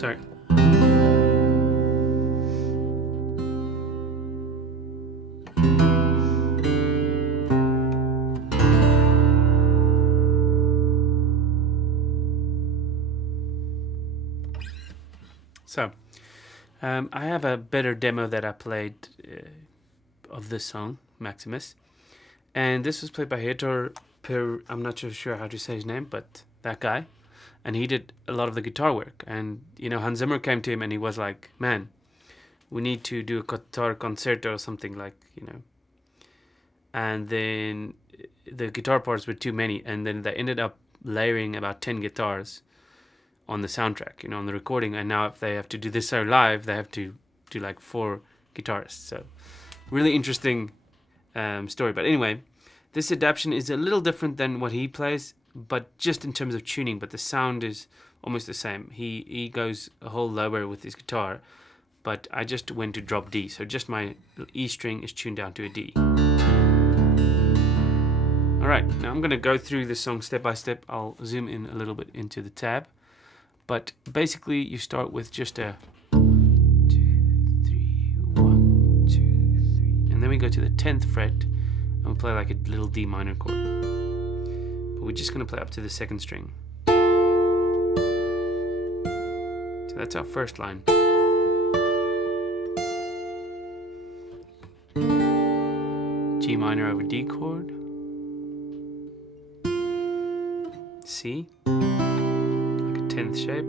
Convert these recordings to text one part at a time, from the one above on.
Sorry. So, I have a better demo that I played of this song, Maximus. And this was played by Hector I'm not sure how to say his name, but that guy. And he did a lot of the guitar work. And, Hans Zimmer came to him and he was like, man, we need to do a guitar concerto or something And then the guitar parts were too many. And then they ended up layering about 10 guitars on the soundtrack, on the recording. And now if they have to do this live, they have to do like 4 guitarists. So really interesting story. But anyway, this adaptation is a little different than what he plays, but just in terms of tuning. But the sound is almost the same. He goes a whole lower with his guitar, but I just went to drop D. So just my E string is tuned down to a D. All right, now I'm going to go through this song step by step. I'll zoom in a little bit into the tab. But basically, you start with just a 2, 3, 1, 2, 3. And then we go to the 10th fret, and we play like a little D minor chord. But we're just going to play up to the 2nd string. So that's our first line. G minor over D chord. C. 10th shape.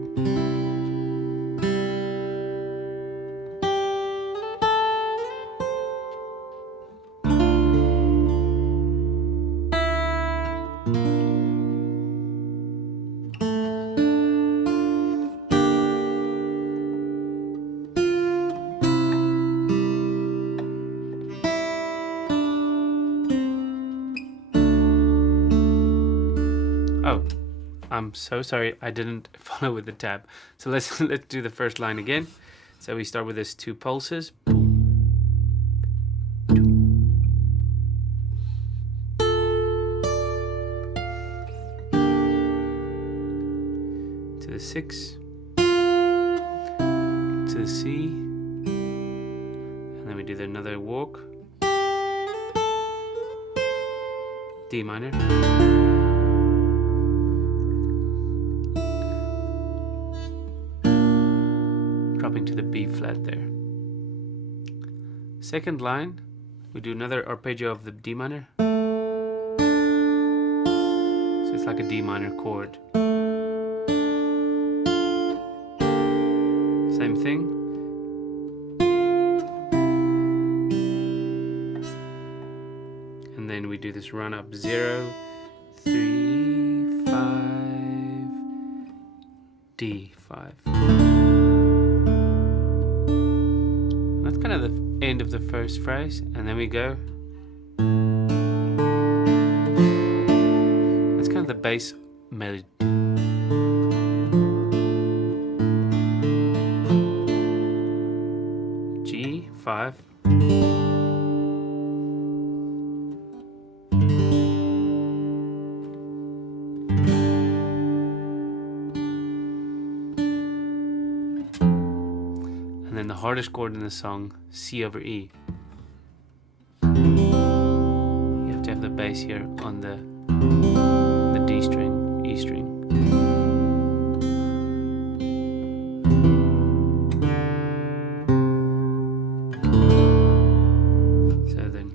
Oh, I'm so sorry, I didn't follow with the tab. So let's do the first line again. So we start with this 2 pulses. To the 6. To the C. And then we do another walk. D minor. Dropping to the B flat there. Second line, we do another arpeggio of the D minor. So it's like a D minor chord. Same thing. And then we do this run up 0, 3, 5, D, 5. Kind of the end of the first phrase, and then we go. That's kind of the bass melody. G, 5. And then the hardest chord in the song, C over E. You have to have the bass here on the D string, E string. So then.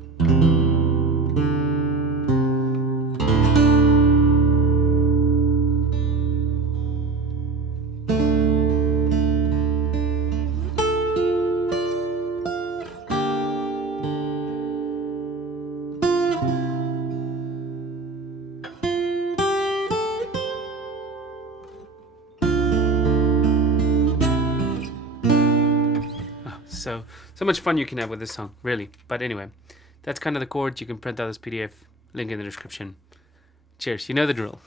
So much fun you can have with this song, really. But anyway, that's kind of the chords. You can print out this PDF, link in the description. Cheers, you know the drill.